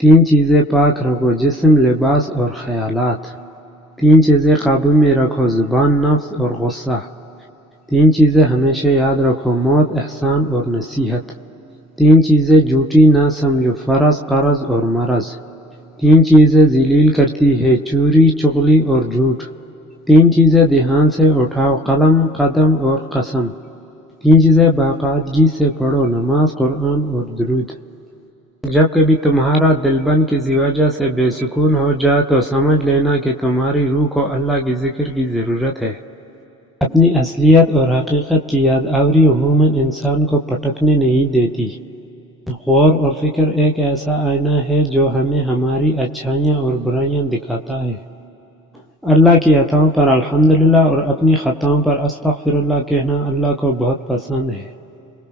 تین چیزیں پاک رکھو، جسم، لباس اور خیالات۔ تین چیزیں قابو میں رکھو، زبان، نفس اور غصہ۔ تین چیزیں ہمیشہ یاد رکھو، موت، احسان اور نصیحت۔ تین چیزیں جھوٹی نہ سمجھو، فرض، قرض اور مرض۔ تین چیزیں ذلیل کرتی ہے، چوری، چغلی اور جھوٹ۔ تین چیزیں دھیان سے اٹھاؤ، قلم، قدم اور قسم۔ تین چیزیں باقاعدگی سے پڑھو، نماز، قرآن اور درود۔ جب کبھی تمہارا دل بند کسی وجہ سے بے سکون ہو جائے تو سمجھ لینا کہ تمہاری روح کو اللہ کے ذکر کی ضرورت ہے۔ اپنی اصلیت اور حقیقت کی یاد آوری عموماً انسان کو بھٹکنے نہیں دیتی۔ غور اور فکر ایک ایسا آئینہ ہے جو ہمیں ہماری اچھائیاں اور برائیاں دکھاتا ہے۔ اللہ کی عطاؤں پر الحمدللہ اور اپنی خطاؤں پر استغفر اللہ کہنا اللہ کو بہت پسند ہے۔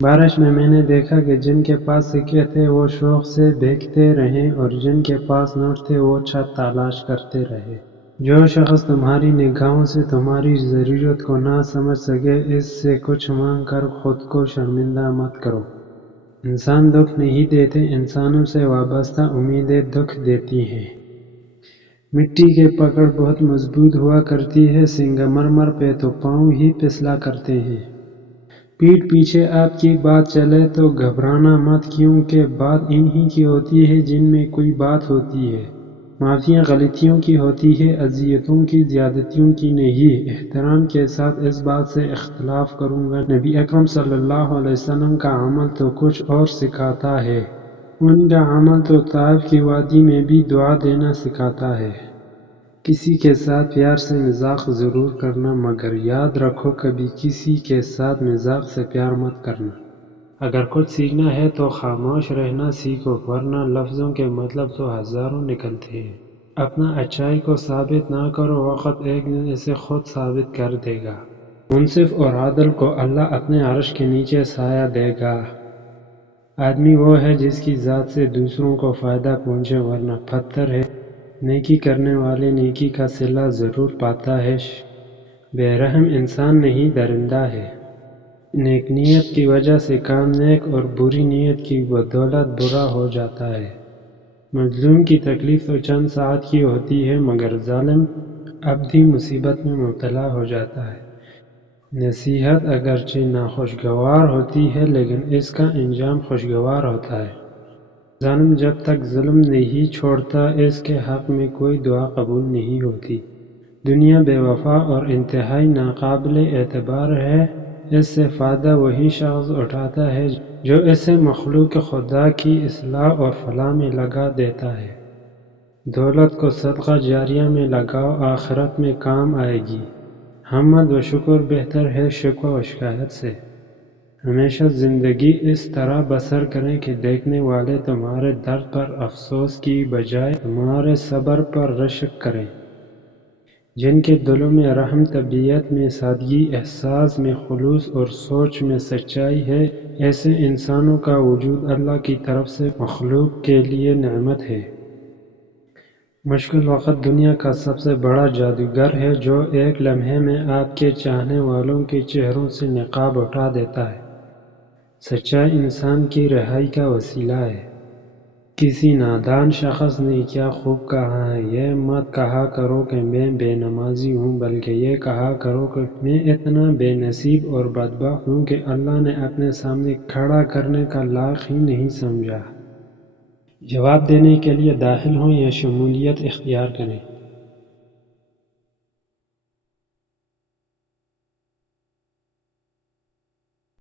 بارش میں نے دیکھا کہ جن کے پاس سکے تھے وہ شوق سے بھیگتے رہے اور جن کے پاس نوٹ تھے وہ چھت تلاش کرتے رہے۔ جو شخص تمہاری نگاہوں سے تمہاری ضرورت کو نہ سمجھ سکے اس سے کچھ مانگ کر خود کو شرمندہ مت کرو۔ انسان دکھ نہیں دیتے، انسانوں سے وابستہ امیدیں دکھ دیتی ہیں۔ مٹی کی پکڑ بہت مضبوط ہوا کرتی ہے، سنگ مرمر پہ تو پاؤں ہی پھسلا کرتے ہیں۔ پیٹھ پیچھے آپ کی بات چلے تو گھبرانا مت، کیونکہ بات انہی کی ہوتی ہے جن میں کوئی بات ہوتی ہے۔ معافیاں غلطیوں کی ہوتی ہے، اذیتوں کی، زیادتیوں کی نہیں۔ احترام کے ساتھ اس بات سے اختلاف کروں گا، نبی اکرم صلی اللہ علیہ وسلم کا عمل تو کچھ اور سکھاتا ہے، ان کا عمل تو طائف کی وادی میں بھی دعا دینا سکھاتا ہے۔ کسی کے ساتھ پیار سے مذاق ضرور کرنا، مگر یاد رکھو کبھی کسی کے ساتھ مذاق سے پیار مت کرنا۔ اگر کچھ سیکھنا ہے تو خاموش رہنا سیکھو، ورنہ لفظوں کے مطلب تو ہزاروں نکلتے ہیں۔ اپنا اچھائی کو ثابت نہ کرو، وقت ایک دن اسے خود ثابت کر دے گا۔ منصف اور عادل کو اللہ اپنے عرش کے نیچے سایہ دے گا۔ آدمی وہ ہے جس کی ذات سے دوسروں کو فائدہ پہنچے، ورنہ پتھر ہے۔ نیکی کرنے والے نیکی کا صلہ ضرور پاتا ہے، بے رحم انسان نہیں درندہ ہے۔ نیک نیت کی وجہ سے کام نیک اور بری نیت کی بدولت برا ہو جاتا ہے۔ مظلوم کی تکلیف تو چند ساعت کی ہوتی ہے، مگر ظالم ابدی مصیبت میں مبتلا ہو جاتا ہے۔ نصیحت اگرچہ ناخوشگوار ہوتی ہے لیکن اس کا انجام خوشگوار ہوتا ہے۔ ظالم جب تک ظلم نہیں چھوڑتا اس کے حق میں کوئی دعا قبول نہیں ہوتی۔ دنیا بے وفا اور انتہائی ناقابل اعتبار ہے، اس سے فائدہ وہی شخص اٹھاتا ہے جو اسے مخلوق خدا کی اصلاح اور فلاح میں لگا دیتا ہے۔ دولت کو صدقہ جاریہ میں لگاؤ، آخرت میں کام آئے گی۔ حمد و شکر بہتر ہے شکوہ و شکایت سے۔ ہمیشہ زندگی اس طرح بسر کریں کہ دیکھنے والے تمہارے درد پر افسوس کی بجائے تمہارے صبر پر رشک کریں۔ جن کے دلوں میں رحم، طبیعت میں سادگی، احساس میں خلوص اور سوچ میں سچائی ہے، ایسے انسانوں کا وجود اللہ کی طرف سے مخلوق کے لیے نعمت ہے۔ مشکل وقت دنیا کا سب سے بڑا جادوگر ہے جو ایک لمحے میں آپ کے چاہنے والوں کے چہروں سے نقاب اٹھا دیتا ہے۔ سچائی انسان کی رہائی کا وسیلہ ہے۔ کسی نادان شخص نے کیا خوب کہا ہے، یہ مت کہا کرو کہ میں بے نمازی ہوں، بلکہ یہ کہا کرو کہ میں اتنا بے نصیب اور بدبخت ہوں کہ اللہ نے اپنے سامنے کھڑا کرنے کا لائق ہی نہیں سمجھا۔ جواب دینے کے لیے داخل ہوں یا شمولیت اختیار کریں۔